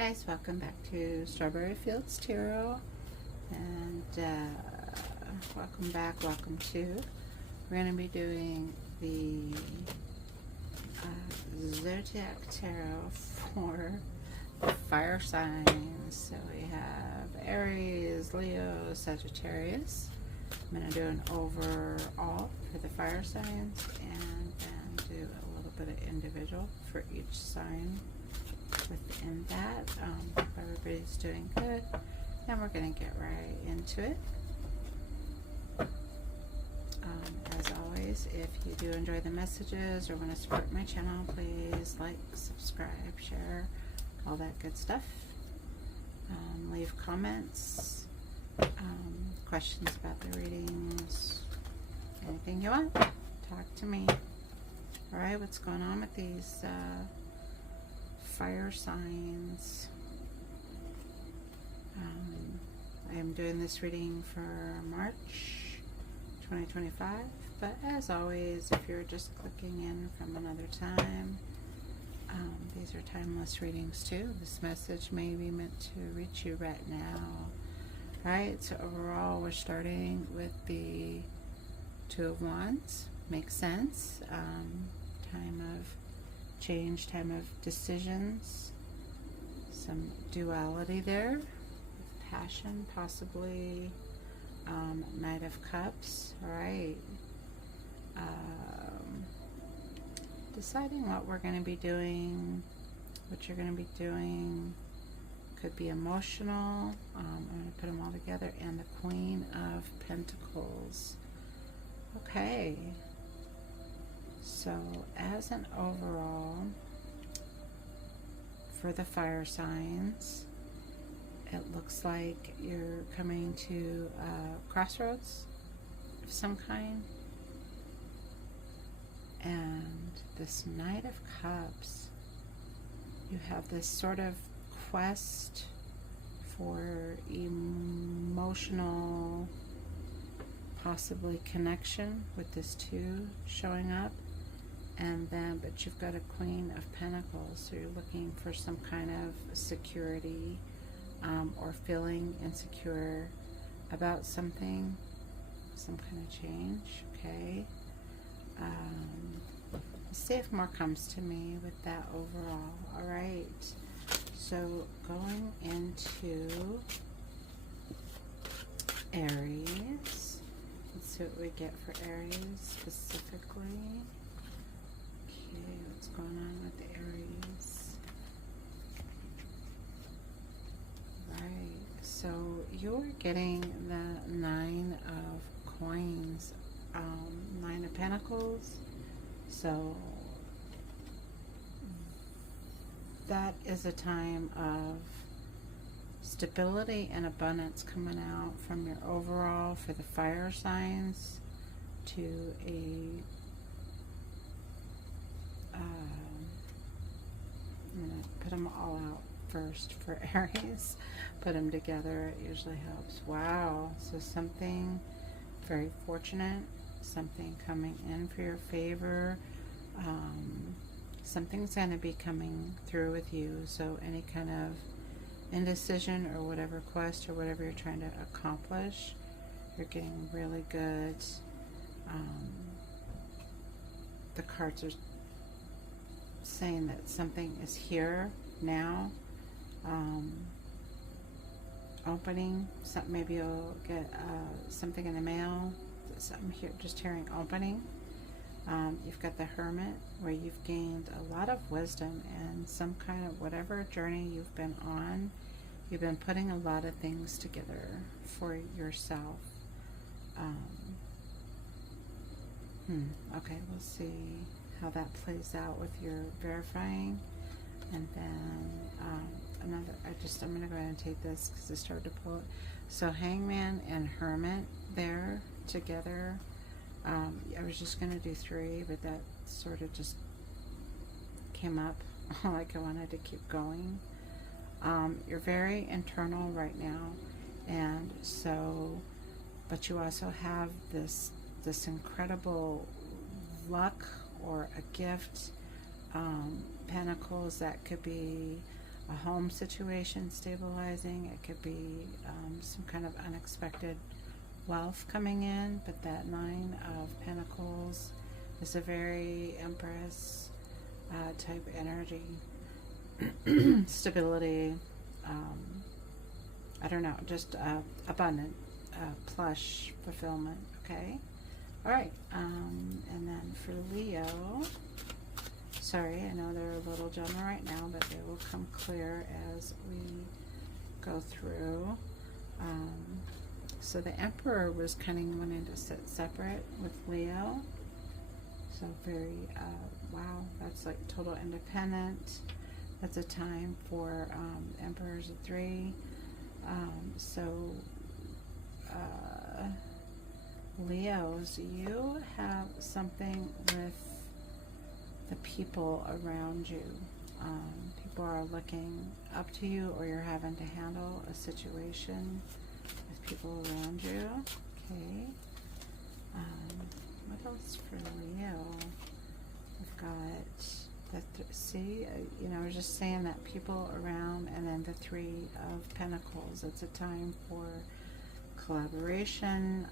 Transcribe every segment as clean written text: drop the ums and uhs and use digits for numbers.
Guys, welcome back to Strawberry Fields Tarot, and welcome back, welcome to, we're going to be doing the Zodiac Tarot for the fire signs. So we have Aries, Leo, Sagittarius. I'm going to do an overall for the fire signs and then do a little bit of individual for each sign within that. Hope everybody's doing good, and we're going to get right into it. As always, if you do enjoy the messages or want to support my channel, please like, subscribe, share, all that good stuff. Leave comments, questions about the readings, anything you want, talk to me. Alright, what's going on with these fire signs? I am doing this reading for March 2025, but as always, if you're just clicking in from another time, these are timeless readings too. This message may be meant to reach you right now. Alright, so overall we're starting with the Two of Wands. Makes sense. Time of change, time of decisions, some duality there, passion, possibly. Knight of Cups. All right, deciding what we're going to be doing, what you're going to be doing. Could be emotional. I'm going to put them all together. And the Queen of Pentacles. Okay, so as an overall for the fire signs, it looks like you're coming to a crossroads of some kind. And this Knight of Cups, you have this sort of quest for emotional, possibly connection with this two showing up. And then, but you've got a Queen of Pentacles, so you're looking for some kind of security, or feeling insecure about something, some kind of change. Okay, let's see if more comes to me with that overall. All right, so going into Aries, let's see what we get for Aries specifically. Okay, what's going on with the Aries? Right, so you're getting the Nine of Coins, Nine of Pentacles. So that is a time of stability and abundance coming out from your overall for the fire signs to a I'm going to put them all out first for Aries. Put them together, it usually helps. Wow, so something very fortunate, something coming in for your favor. Something's going to be coming through with you, so any kind of indecision or whatever quest or whatever you're trying to accomplish, you're getting really good. The cards are saying that something is here now, opening. Maybe you'll get something in the mail. Something here, just hearing opening. You've got the Hermit, where you've gained a lot of wisdom and some kind of whatever journey you've been on. You've been putting a lot of things together for yourself. Okay, we'll see how that plays out with your verifying. And then another, I'm going to go ahead and take this because I started to pull it. So Hangman and Hermit there together. I was just going to do 3, but that sort of just came up like I wanted to keep going. You're very internal right now, and so, but you also have this incredible luck or a gift. Pentacles, that could be a home situation stabilizing. It could be some kind of unexpected wealth coming in, but that Nine of Pentacles is a very Empress type energy. Stability, I don't know, just abundant, plush fulfillment, okay? All right, and then for Leo, sorry, I know they're a little general right now, but they will come clear as we go through. So the Emperor was kind of wanting to sit separate with Leo. So very, wow, that's like total independent. That's a time for Emperor's a 3. Leos, you have something with the people around you. People are looking up to you, or you're having to handle a situation with people around you. Okay. What else for Leo? We've got the see, you know, I was just saying that people around, and then the 3 of Pentacles. It's a time for collaboration,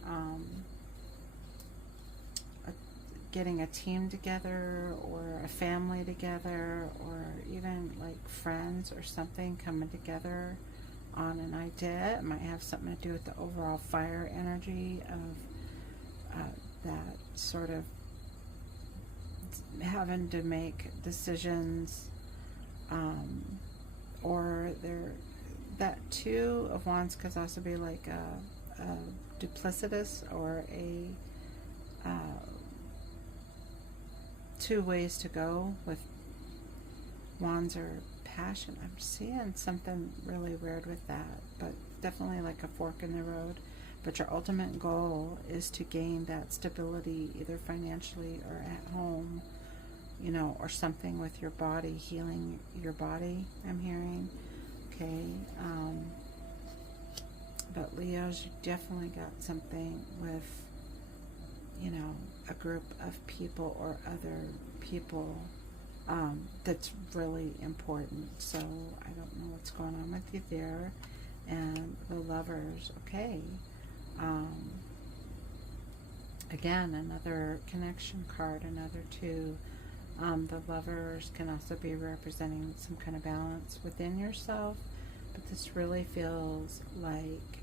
getting a team together, or a family together, or even like friends or something coming together on an idea. It might have something to do with the overall fire energy of that sort of having to make decisions, or that 2 of Wands could also be like a duplicitous, or a 2 ways to go with Wands, or passion. I'm seeing something really weird with that, but definitely like a fork in the road. But your ultimate goal is to gain that stability, either financially or at home, you know, or something with your body, healing your body, I'm hearing. Okay. But Leos, you definitely got something with, you know, a group of people or other people that's really important. So I don't know what's going on with you there. And the Lovers, okay. Again, another connection card, another 2. The Lovers can also be representing some kind of balance within yourself, but this really feels like,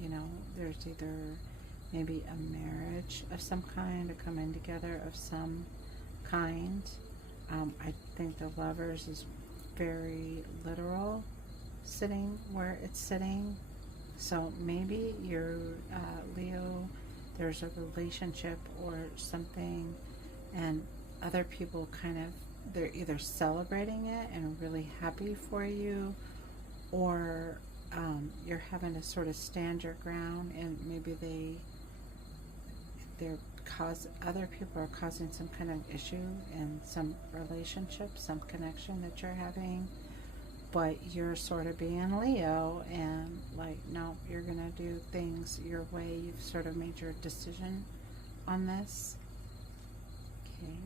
you know, there's either maybe a marriage of some kind, a coming together of some kind. I think the Lovers is very literal, sitting where it's sitting. So maybe you're Leo, there's a relationship or something, and other people kind of, they're either celebrating it and really happy for you, or you're having to sort of stand your ground, and maybe other people are causing some kind of issue in some relationship, some connection that you're having, but you're sort of being Leo and like, no, you're gonna do things your way. You've sort of made your decision on this. Okay.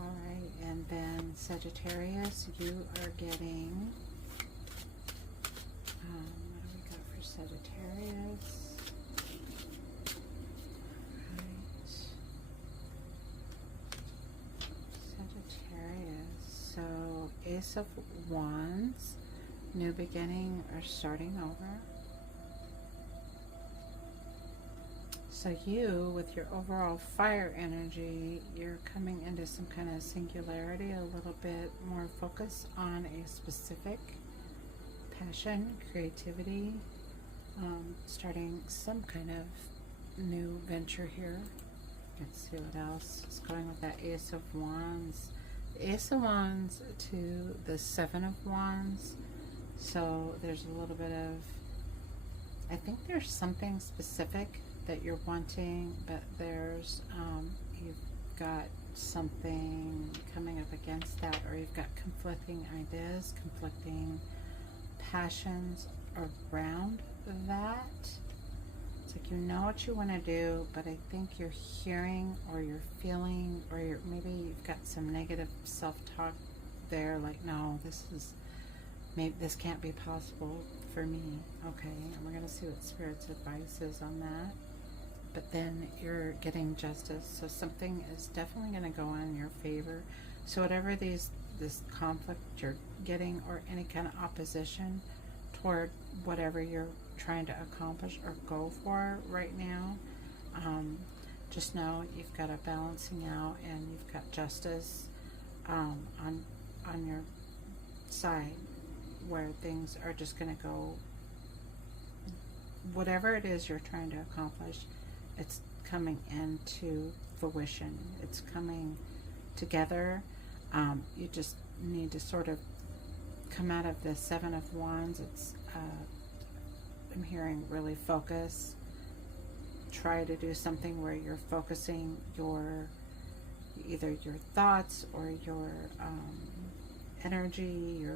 All right, and then Sagittarius, you are getting, what do we got for Sagittarius? Sagittarius, so Ace of Wands, new beginning or starting over. So you, with your overall fire energy, you're coming into some kind of singularity, a little bit more focus on a specific passion, creativity, starting some kind of new venture here. Let's see what else is going with that Ace of Wands. The Ace of Wands to the 7 of Wands. So there's a little bit of, I think there's something specific that you're wanting, but there's, you've got something coming up against that, or you've got conflicting ideas, conflicting passions around that. It's like you know what you want to do, but I think you're hearing or you're feeling or maybe you've got some negative self-talk there, like, no, maybe this can't be possible for me. Okay, and we're going to see what Spirit's advice is on that. But then you're getting justice, so something is definitely going to go in your favor. So whatever this conflict you're getting, or any kind of opposition toward whatever you're trying to accomplish or go for right now, just know you've got a balancing out and you've got justice on your side, where things are just going to go, whatever it is you're trying to accomplish, it's coming into fruition. It's coming together. You just need to sort of come out of the Seven of Wands. It's I'm hearing really focus. Try to do something where you're focusing either your thoughts or your energy,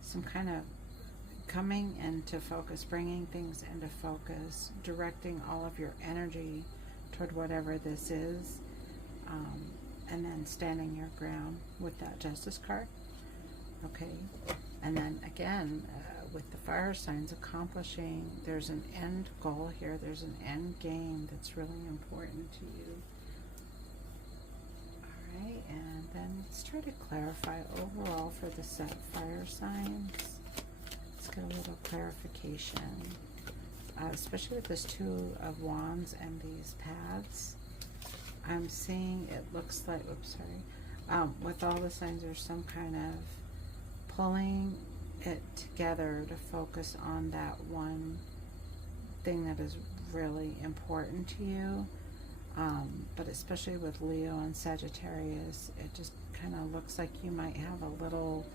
some kind of coming into focus, bringing things into focus, directing all of your energy toward whatever this is, and then standing your ground with that Justice card. Okay, and then again, with the fire signs accomplishing, there's an end goal here, there's an end game that's really important to you. Alright, and then let's try to clarify overall for the set fire signs. Let's get a little clarification, especially with this Two of Wands and these paths. I'm seeing it looks like, with all the signs, there's some kind of pulling it together to focus on that one thing that is really important to you. But especially with Leo and Sagittarius, it just kind of looks like you might have a little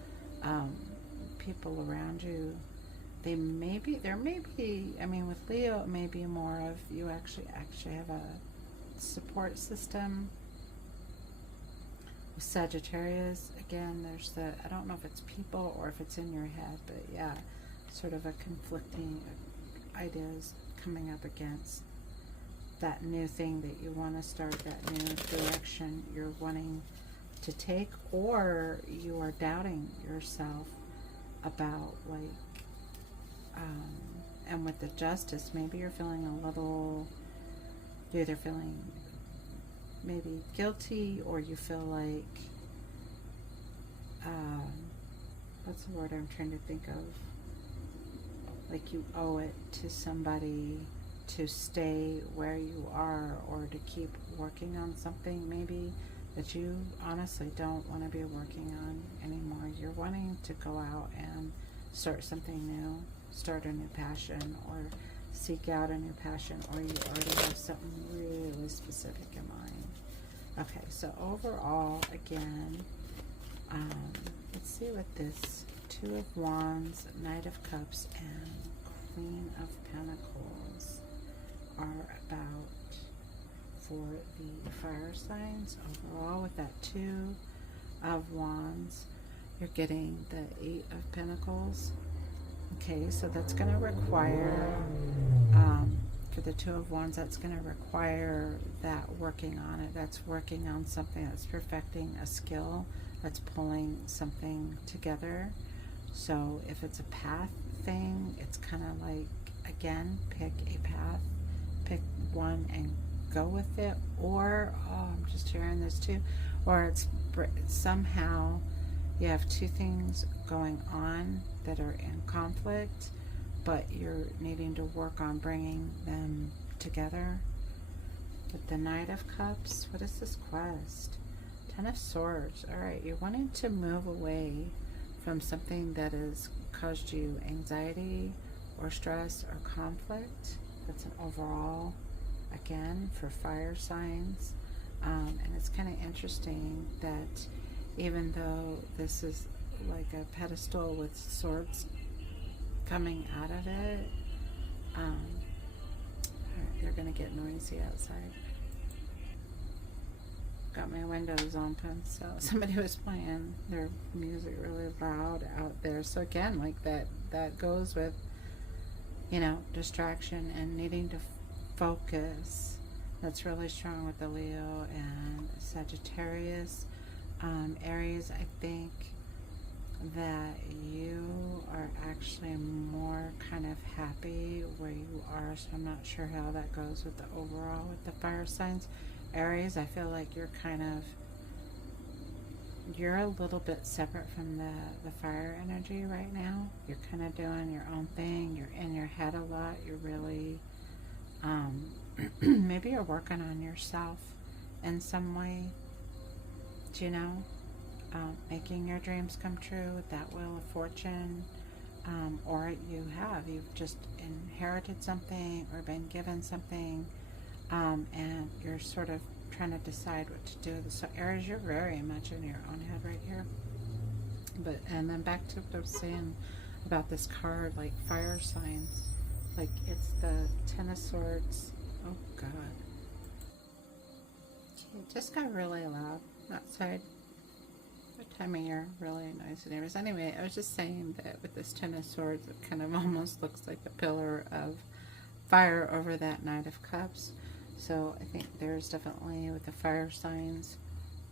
people around you. There may be, I mean, with Leo, it may be more of you actually have a support system. With Sagittarius, again, there's I don't know if it's people or if it's in your head, but yeah, sort of a conflicting ideas coming up against that new thing that you want to start, that new direction you're wanting to take, or you are doubting yourself about, like, and with the Justice, maybe you're feeling you're either feeling maybe guilty, or you feel like, what's the word I'm trying to think of? Like you owe it to somebody to stay where you are, or to keep working on something maybe that you honestly don't want to be working on anymore. You're wanting to go out and start something new, start a new passion, or seek out a new passion, or you already have something really specific in mind. Okay, so overall, again, let's see what this Two of Wands, Knight of Cups, and Queen of Pentacles are about for the fire signs. Overall, with that Two of Wands, you're getting the Eight of Pentacles. Okay, so that's going to require, for the Two of Wands, that's going to require that working on it. That's working on something, that's perfecting a skill, that's pulling something together. So if it's a path thing, it's kind of like, again, pick a path, pick one and go with it. Or, I'm just hearing this too, or it's somehow you have two things going on that are in conflict, but you're needing to work on bringing them together. With the Knight of Cups, what is this quest? Ten of Swords. Alright, you're wanting to move away from something that has caused you anxiety or stress or conflict. That's an overall, again, for fire signs. And it's kind of interesting that even though this is like a pedestal with swords coming out of it, you're going to get noisy outside. Got my windows open, so somebody was playing their music really loud out there. So again, like that goes with you know, distraction and needing to focus. That's really strong with the Leo and Sagittarius. Aries, I think that you are actually more kind of happy where you are, so I'm not sure how that goes with the overall with the fire signs. Aries, I feel like you're a little bit separate from the fire energy right now. You're kind of doing your own thing. You're in your head a lot. You're really, maybe you're working on yourself in some way, you know, making your dreams come true with that wheel of fortune. Or you've just inherited something or been given something, and you're sort of trying to decide what to do. So Aries, you're very much in your own head right here. And then back to what I was saying about this card, like fire signs, like it's the Ten of Swords. Oh God, it just got really loud outside. What time of year? Really noisy neighbors. Anyway, I was just saying that with this Ten of Swords, it kind of almost looks like a pillar of fire over that Knight of Cups. So I think there's definitely, with the fire signs,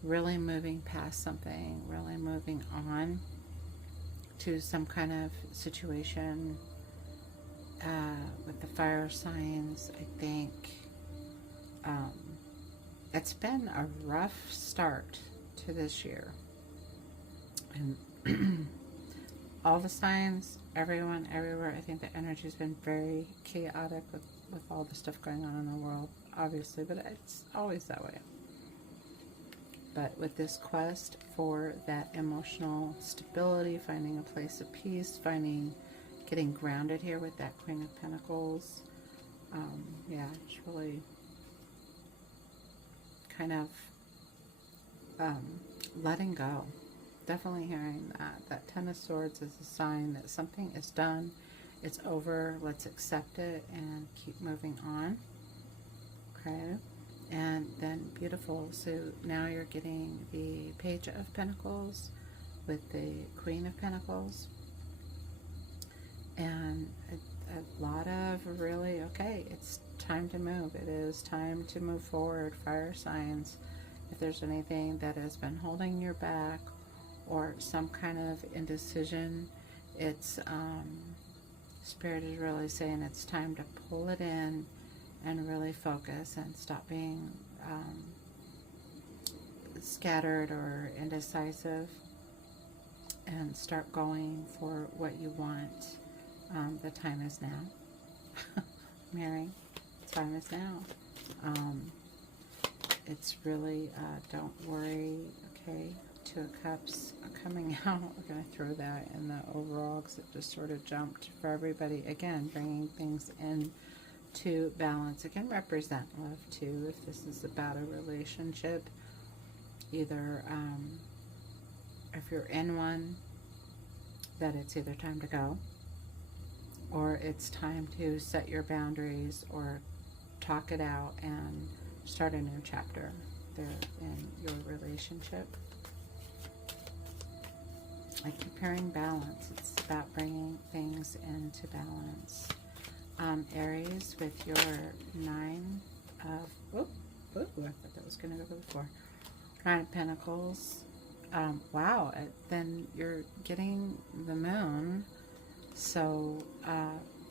really moving past something, really moving on to some kind of situation. With the fire signs, I think it's been a rough start to this year. And all the signs, everyone, everywhere, I think the energy's been very chaotic with all the stuff going on in the world, obviously, but it's always that way. But with this quest for that emotional stability, finding a place of peace, getting grounded here with that Queen of Pentacles, yeah, it's really kind of letting go. Definitely hearing that Ten of Swords is a sign that something is done, it's over, let's accept it and keep moving on. Okay, and then beautiful. So now you're getting the Page of Pentacles with the Queen of Pentacles, and a lot of really, okay, it's time to move. It is time to move forward, fire signs. If there's anything that has been holding you back or some kind of indecision, it's Spirit is really saying it's time to pull it in and really focus and stop being scattered or indecisive, and start going for what you want. The time is now. Mary, time is now. It's really, don't worry, okay? Two of Cups coming out. We're going to throw that in the overall because it just sort of jumped for everybody. Again, bringing things in to balance. It can represent love too, if this is about a relationship. Either if you're in one, that it's either time to go, or it's time to set your boundaries or talk it out and start a new chapter there in your relationship. I keep hearing balance. It's about bringing things into balance. Aries, with your Nine of, I thought that was going to go before. Nine of Pentacles. Wow, then you're getting the Moon. So,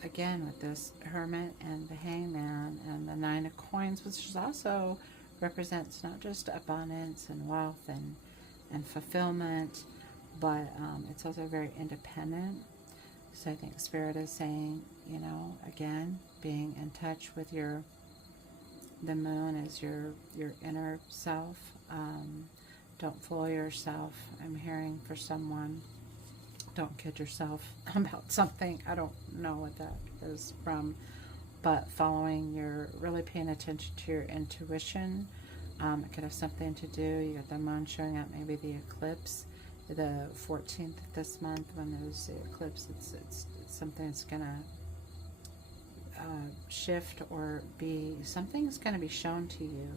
again, with this Hermit and the Hangman and the Nine of Coins, which is also represents not just abundance and wealth and fulfillment, but it's also very independent. So I think Spirit is saying, you know, again, being in touch with the Moon is your inner self. Don't fool yourself. I'm hearing for someone, don't kid yourself about something. I don't know what that is from, but really paying attention to your intuition. It could have something to do, you got the Moon showing up, maybe the eclipse, the 14th this month when there's the eclipse. It's something that's going to shift, or something's going to be shown to you,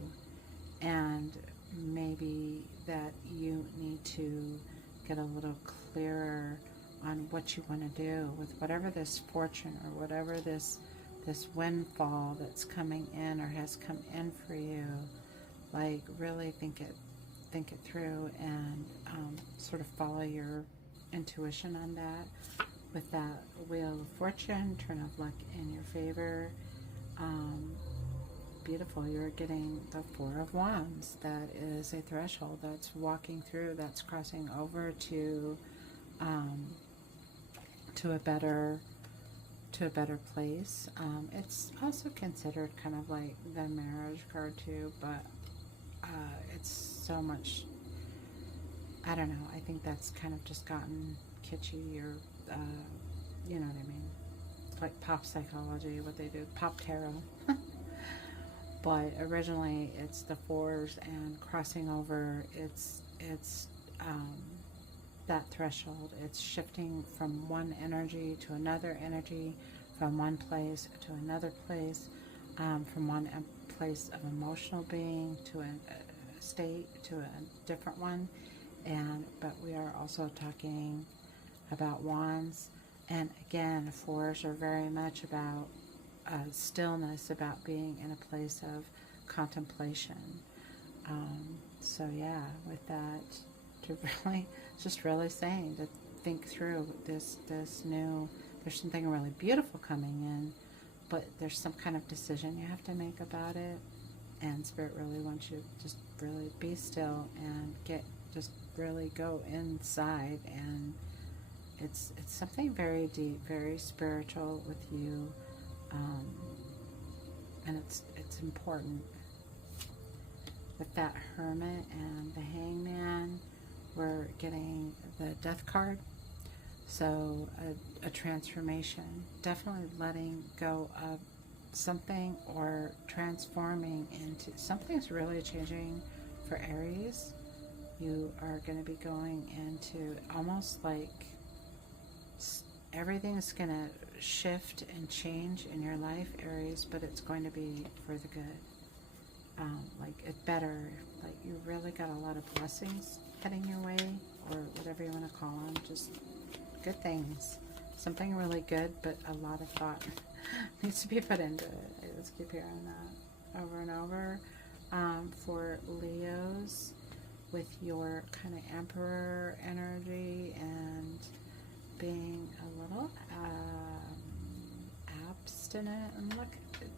and maybe that you need to get a little clearer on what you want to do with whatever this fortune or whatever this windfall that's coming in or has come in for you. Like, really think it through, and sort of follow your intuition on that. With that Wheel of Fortune, turn of luck in your favor. Beautiful. You're getting the Four of Wands. That is a threshold that's walking through, that's crossing over to a better place. It's also considered kind of like the marriage card too, but it's so much, I don't know, I think that's kind of just gotten kitschy, or you know what I mean, like pop psychology, what they do, pop tarot. But originally it's the fours and crossing over. It's that threshold. It's shifting from one energy to another energy, from one place to another place, from one place of emotional being to a state to a different one. But we are also talking about wands, and again, fours are very much about stillness, about being in a place of contemplation. So yeah, with that, to really, just really saying to think through this new, there's something really beautiful coming in, but there's some kind of decision you have to make about it, and Spirit really wants you to just really be still and just really go inside, and it's something very deep, very spiritual with you. And it's important. With that Hermit and the Hangman, we're getting the Death card. So a transformation, definitely letting go of something or transforming into something's really changing for Aries. You are going to be going into almost like everything's going to shift and change in your life, Aries, but it's going to be for the good. Like it's better, like you really got a lot of blessings heading your way, or whatever you want to call them, just good things. Something really good, but a lot of thought needs to be put into it. Let's keep hearing that over and over. For Leos, with your kind of Emperor energy and being a little abstinent, and look,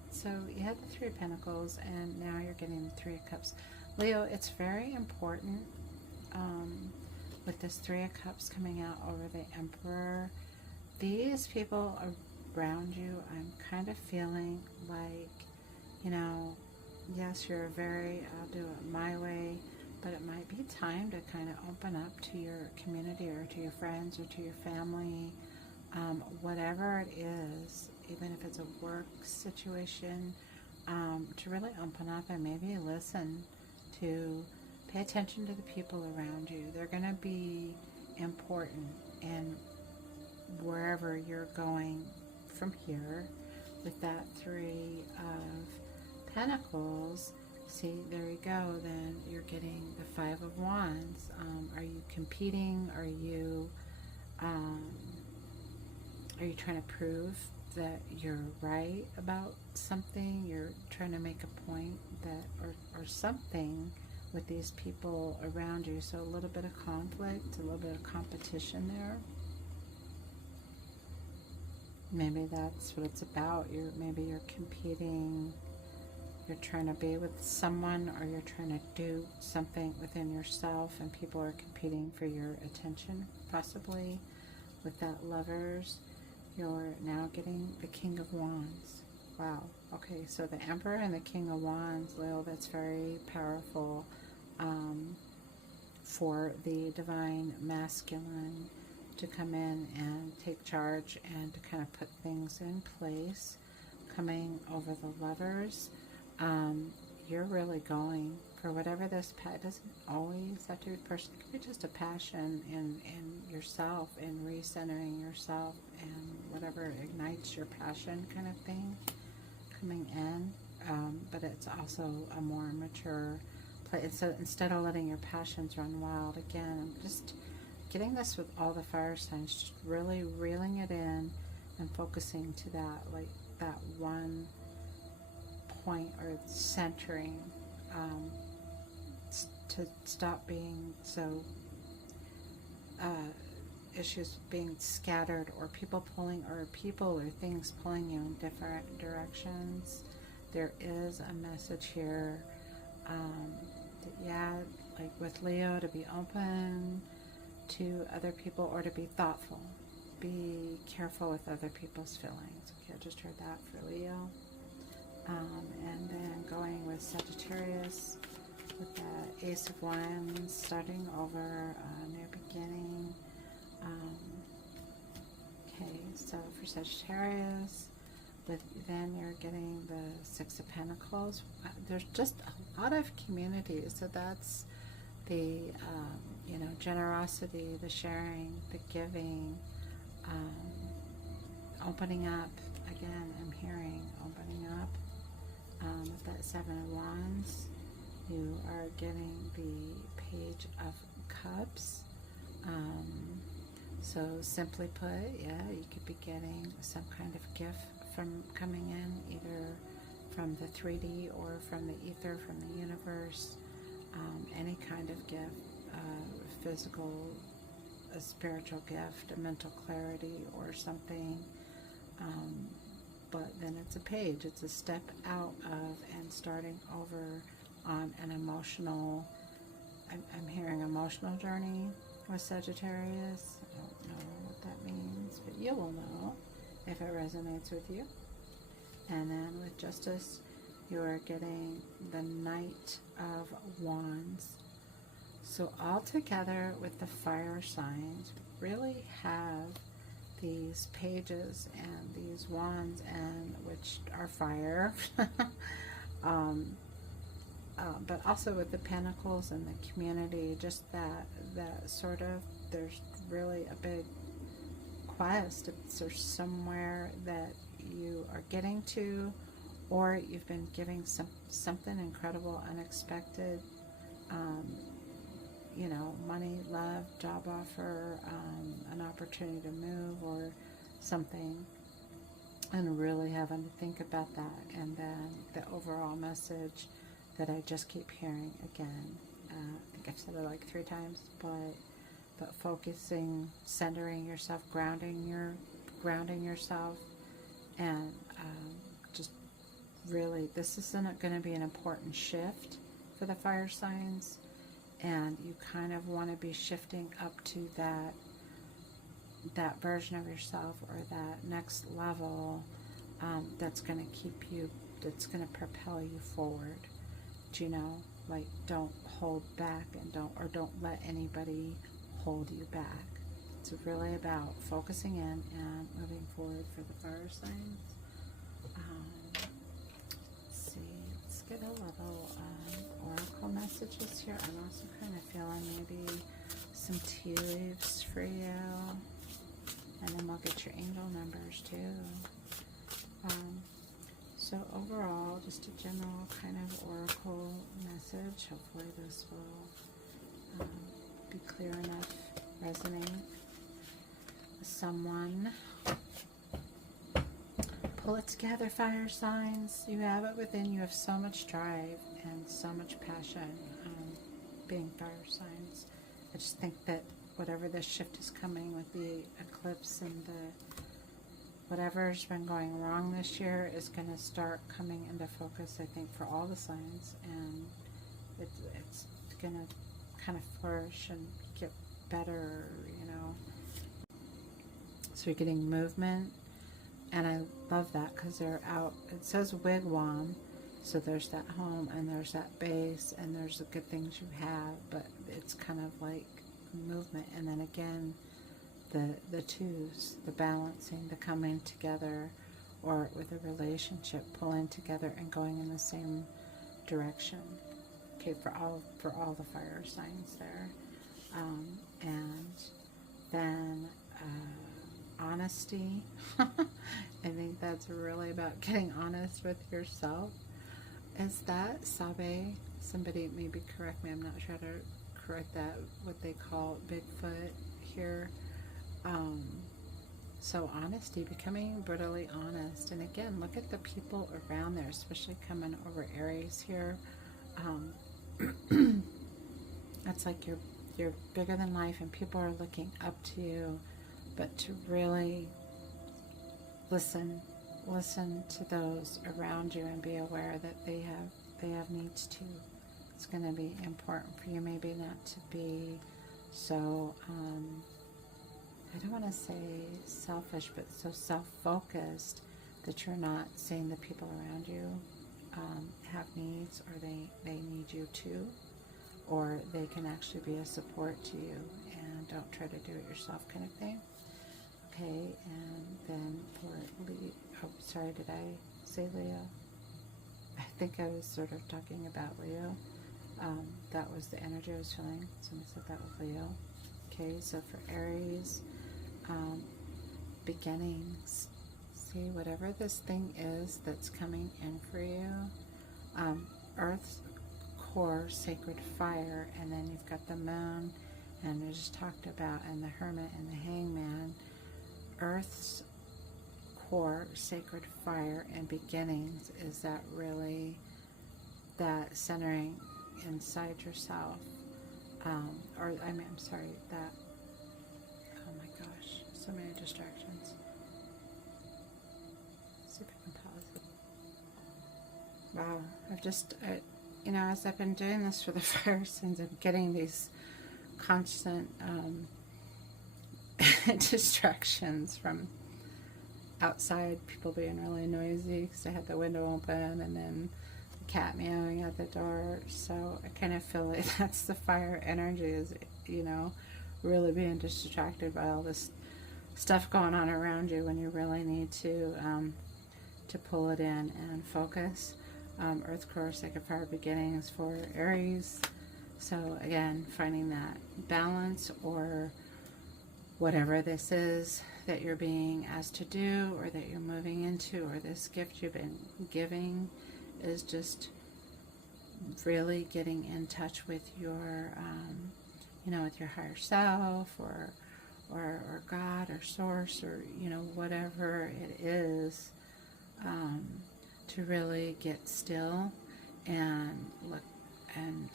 so you had the Three of Pentacles, and now you're getting the Three of Cups. Leo, it's very important with this Three of Cups coming out over the Emperor. These people around you, I'm kind of feeling like, you know, yes, you're very, I'll do it my way, but it might be time to kind of open up to your community or to your friends or to your family, whatever it is, even if it's a work situation, to really open up and maybe listen, to pay attention to the people around you. They're going to be important in wherever you're going from here. With that Three of Pentacles, see, there you go, then you're getting the Five of Wands. Are you competing? Are you trying to prove that you're right about something? You're trying to make a point that, or something with these people around you. So a little bit of conflict, a little bit of competition there. Maybe that's what it's about. Maybe you're competing. You're trying to be with someone, or you're trying to do something within yourself, and people are competing for your attention, possibly. With that Lovers, you're now getting the King of Wands. Wow. Okay, so the Emperor and the King of Wands, Leo, that's very powerful for the divine masculine to come in and take charge and to kind of put things in place. Coming over the Lovers, you're really going for whatever this it doesn't always have to be personal. It could be just a passion in yourself, and recentering yourself, and whatever ignites your passion kind of thing coming in. But it's also a more mature place. So instead of letting your passions run wild, again, I'm just getting this with all the fire signs, just really reeling it in and focusing to that, like that one point, or centering, to stop being so issues being scattered, or people pulling, or people or things pulling you in different directions. There is a message here, that, yeah, like with Leo, to be open to other people, or to be thoughtful, be careful with other people's feelings. Okay, I just heard that for Leo. And then going with Sagittarius, with the Ace of Wands, starting over, new beginning. Okay, so for Sagittarius, then you're getting the Six of Pentacles. There's just a lot of community, so that's the you know, generosity, the sharing, the giving, opening up. Again, I'm hearing opening up. With that Seven of Wands, you are getting the Page of Cups. So simply put, yeah, you could be getting some kind of gift from coming in, either from the 3D or from the ether, from the universe. Any kind of gift, physical, a spiritual gift, a mental clarity, or something. But then it's a page, it's a step out of and starting over on an emotional, I'm hearing emotional journey with Sagittarius. I don't know what that means, but you will know if it resonates with you. And then with Justice, you are getting the Knight of Wands. So all together with the fire signs, really have these pages and these wands, and which are fire, but also with the pentacles and the community, just that sort of, there's really a big quest. There's somewhere that you are getting to, or you've been giving something incredible, unexpected, you know, money, love, job offer, an opportunity to move, or something, and really having to think about that. And then the overall message that I just keep hearing again, I think I've said it like 3 times, but focusing, centering yourself, grounding yourself, and just really, this isn't going to be an important shift for the fire signs, and you kind of want to be shifting up to that version of yourself, or that next level, that's going to keep you, that's going to propel you forward. You know, like, don't hold back, and don't let anybody hold you back. It's really about focusing in and moving forward for the fire signs. Let's see, let's get a little oracle messages here. I'm also kind of feeling maybe some tea leaves for you, and then we'll get your angel numbers too. So overall, just a general kind of oracle message. Hopefully this will be clear enough, resonate with someone. Pull it together, fire signs. You have it within. You have so much drive and so much passion, being fire signs. I just think that whatever this shift is coming with the eclipse and the whatever's been going wrong this year is going to start coming into focus, I think, for all the signs, and it's going to kind of flourish and get better, you know. So you're getting movement, and I love that because they're out. It says wigwam, so there's that home, and there's that base, and there's the good things you have, but it's kind of like movement. And then again, the twos, the balancing, the coming together, or with a relationship, pulling together and going in the same direction. Okay, for all the fire signs there. And then honesty. I think that's really about getting honest with yourself. Is that Sabe? Somebody maybe correct me, I'm not sure how to correct that, what they call Bigfoot here. So honesty, becoming brutally honest. And again, look at the people around there, especially coming over Aries here. It's like you're bigger than life and people are looking up to you, but to really listen to those around you and be aware that they have needs too. It's going to be important for you maybe not to be so I don't want to say selfish, but so self-focused that you're not seeing the people around you have needs, or they need you too, or they can actually be a support to you, and don't try to do it yourself kind of thing. Okay, and then for Leo, oh, sorry, did I say Leo? I think I was sort of talking about Leo. That was the energy I was feeling. Somebody said that was Leo. Okay, so for Aries, beginnings. See, whatever this thing is that's coming in for you, Earth's core, sacred fire, and then you've got the moon, and we just talked about, and the hermit and the hangman. Earth's core, sacred fire, and beginnings is that really that centering inside yourself, or I mean, I'm sorry, that, oh my gosh, so many distractions. See if I can pause it. Wow, I've just, you know, as I've been doing this for the fire signs, I'm getting these constant distractions from outside, people being really noisy because I had the window open, and then the cat meowing at the door. So I kind of feel like that's the fire energy, is, you know, really being distracted by all this stuff going on around you when you really need to pull it in and focus. Earth core, sacred fire, beginnings for Aries. So again, finding that balance, or whatever this is that you're being asked to do, or that you're moving into, or this gift you've been giving, is just really getting in touch with your, you know, with your higher self, or God, or source, or, you know, whatever it is, to really get still and look and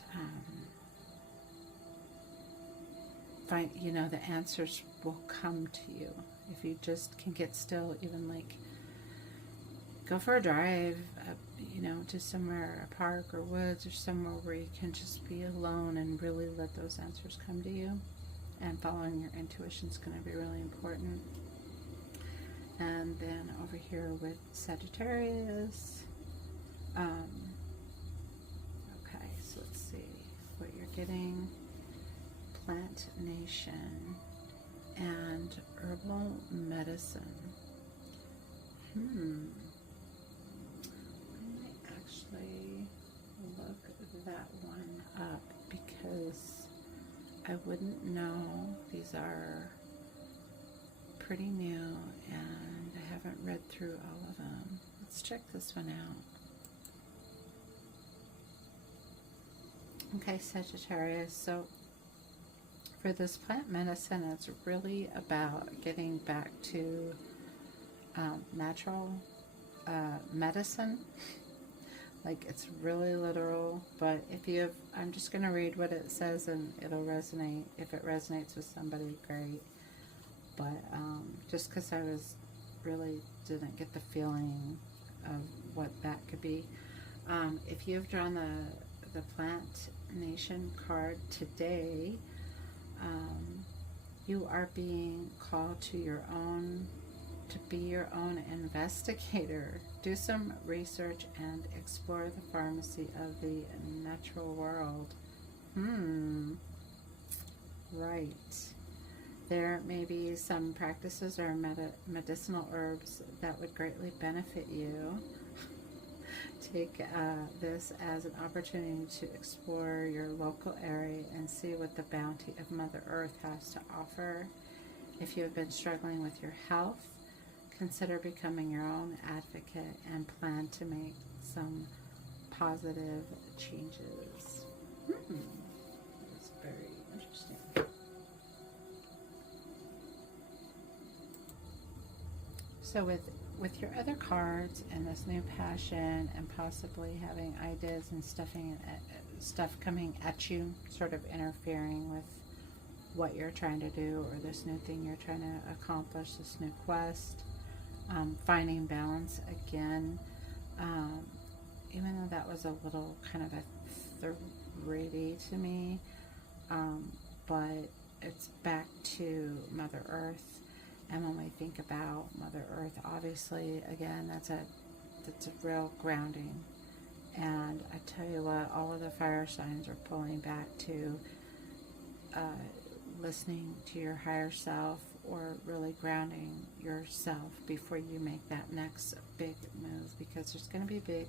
find, you know, the answers will come to you if you just can get still. Even like go for a drive, you know, to somewhere, a park or woods, or somewhere where you can just be alone and really let those answers come to you. And following your intuition is going to be really important. And then over here with Sagittarius, okay, so let's see what you're getting. Plant Nation and herbal medicine. I might actually look that one up, because I wouldn't know. These are pretty new and I haven't read through all of them. Let's check this one out. Okay, Sagittarius, so for this plant medicine, it's really about getting back to natural medicine. Like, it's really literal, but if you have, I'm just going to read what it says and it'll resonate. If it resonates with somebody, great. But just because I really didn't get the feeling of what that could be. If you've drawn the Plant Nation card today, you are being called to be your own investigator. Do some research and explore the pharmacy of the natural world. Right. There may be some practices or medicinal herbs that would greatly benefit you. Take this as an opportunity to explore your local area and see what the bounty of Mother Earth has to offer. If you have been struggling with your health, consider becoming your own advocate and plan to make some positive changes. That's very interesting. So with your other cards and this new passion and possibly having ideas and stuff coming at you, sort of interfering with what you're trying to do or this new thing you're trying to accomplish, this new quest, finding balance again. Even though that was a little kind of a 3D to me, but it's back to Mother Earth. And when we think about Mother Earth, obviously, again, that's a real grounding. And I tell you what, all of the fire signs are pulling back to listening to your higher self, or really grounding yourself before you make that next big move, because there's going to be big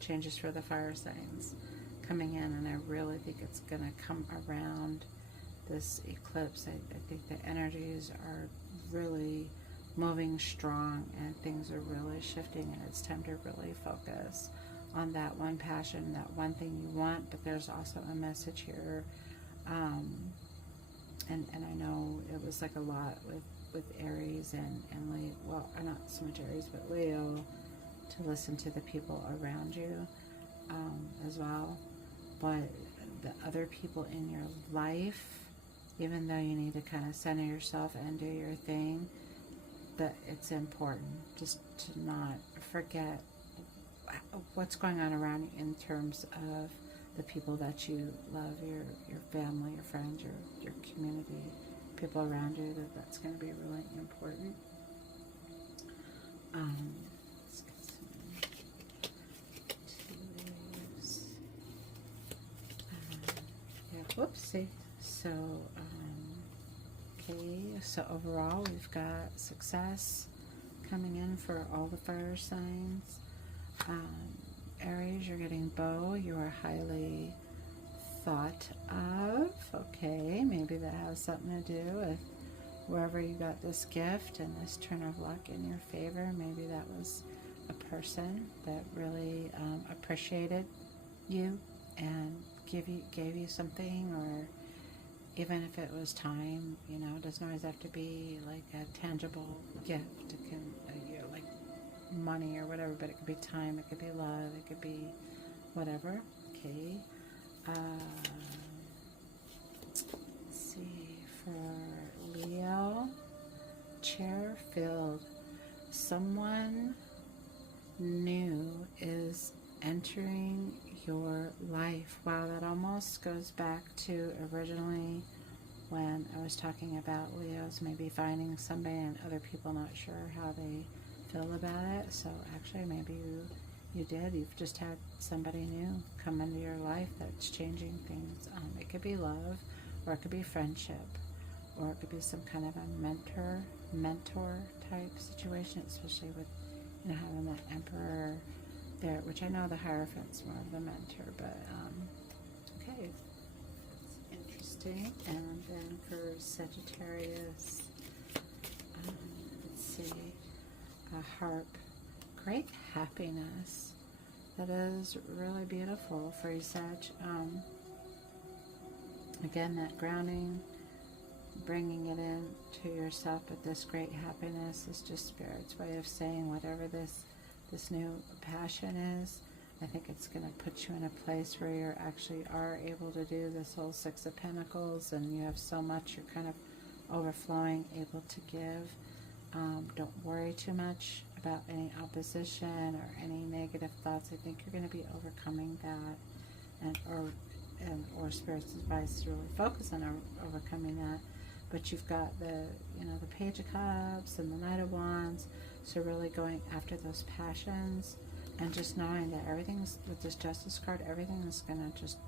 changes for the fire signs coming in, and I really think it's going to come around this eclipse. I think the energies are really moving strong and things are really shifting, and it's time to really focus on that one passion, that one thing you want. But there's also a message here, and I know it was like a lot with Aries and Leo, well, not so much Aries, but Leo, to listen to the people around you as well. But the other people in your life, even though you need to kind of center yourself and do your thing, that it's important just to not forget what's going on around you in terms of the people that you love, your family, your friends, your community, people around you, that's going to be really important. Let's get some teas. Yeah, whoopsie. So, okay, so overall we've got success coming in for all the fire signs. Aries, you're getting bow. You are highly thought of. Okay, maybe that has something to do with wherever you got this gift and this turn of luck in your favor. Maybe that was a person that really appreciated you and gave you something, or even if it was time, you know, it doesn't always have to be like a tangible gift. It can, like money or whatever, but it could be time, it could be love, it could be whatever. Okay. Let's see, for Leo, chair filled. Someone new is entering your life. Wow, that almost goes back to originally when I was talking about Leos maybe finding somebody and other people not sure how they feel about it. So actually maybe you did. You've just had somebody new come into your life that's changing things. It could be love, or it could be friendship, or it could be some kind of a mentor type situation, especially with, you know, having that Emperor there, which I know the Hierophant's more of the mentor, but okay, that's interesting. And then for Sagittarius, let's see, a harp, great happiness. That is really beautiful for you, Sag. Again, that grounding, bringing it in to yourself, but this great happiness is just Spirit's way of saying whatever this new passion is, I think it's going to put you in a place where you actually are able to do this whole Six of Pentacles, and you have so much, you're kind of overflowing, able to give. Don't worry too much about any opposition or any negative thoughts. I think you're going to be overcoming that, or Spirit's advice is really focus on overcoming that. But you've got the Page of Cups and the Knight of Wands, so really going after those passions and just knowing that everything's, with this Justice card, everything is going to just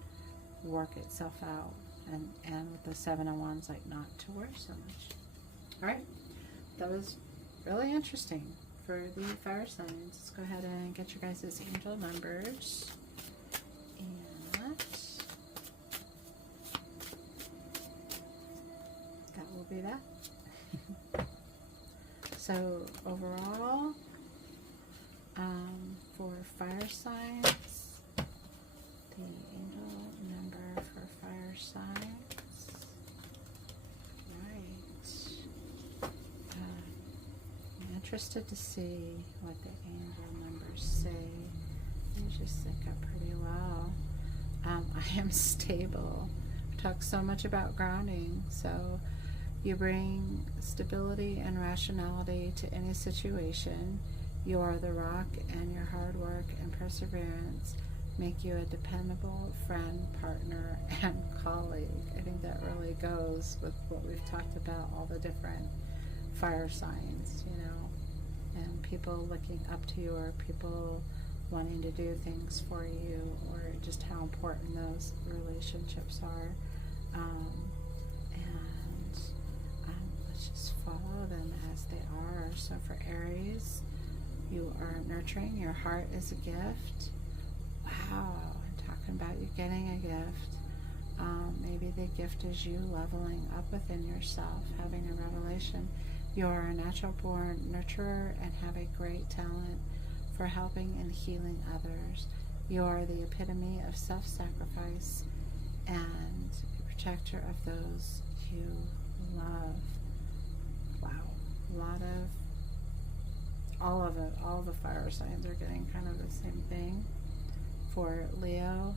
work itself out. And with the Seven of Wands, like, not to worry so much. Alright, that was really interesting for the fire signs. Let's go ahead and get your guys' angel numbers. And that will be that. So overall, for fire signs, the angel number for fire signs, right? interested to see what the angel numbers say. They just sync up pretty well. I am stable. We talk so much about grounding, so you bring stability and rationality to any situation. You are the rock, and your hard work and perseverance make you a dependable friend, partner, and colleague. I think that really goes with what we've talked about, all the different fire signs, you know, and people looking up to you, or people wanting to do things for you, or just how important those relationships are. Let's just follow them as they are. So for Aries, you are nurturing. Your heart is a gift. Wow, I'm talking about you getting a gift. Maybe the gift is you leveling up within yourself, having a revelation. You are a natural born nurturer and have a great talent for helping and healing others. You are the epitome of self-sacrifice and protector of those you love. Wow, a lot of, all of it, all the fire signs are getting kind of the same thing. For Leo,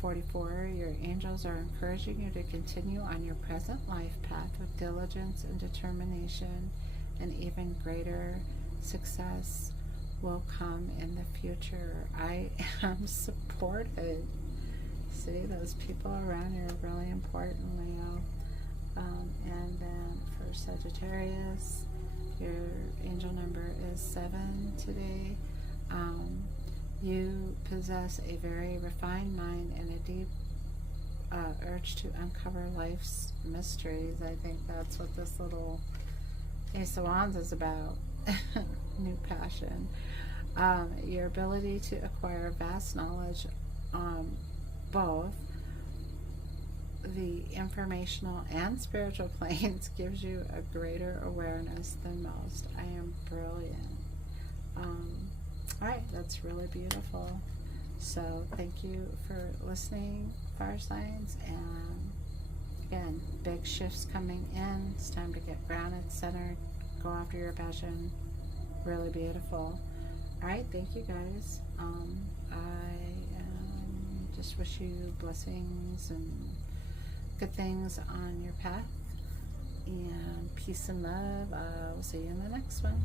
44, your angels are encouraging you to continue on your present life path with diligence and determination, and even greater success will come in the future. I am supported. See, those people around you are really important, Leo. And then for Sagittarius, your angel number is 7 today. You possess a very refined mind and a deep urge to uncover life's mysteries. I think that's what this little Ace of Wands is about. New passion. Your ability to acquire vast knowledge on both the informational and spiritual planes gives you a greater awareness than most. I am brilliant. Alright, that's really beautiful. So thank you for listening, fire signs, and again, big shifts coming in. It's time to get grounded, centered, go after your passion. Really beautiful. Alright, thank you guys. I just wish you blessings and good things on your path, and peace and love. I'll see you in the next one.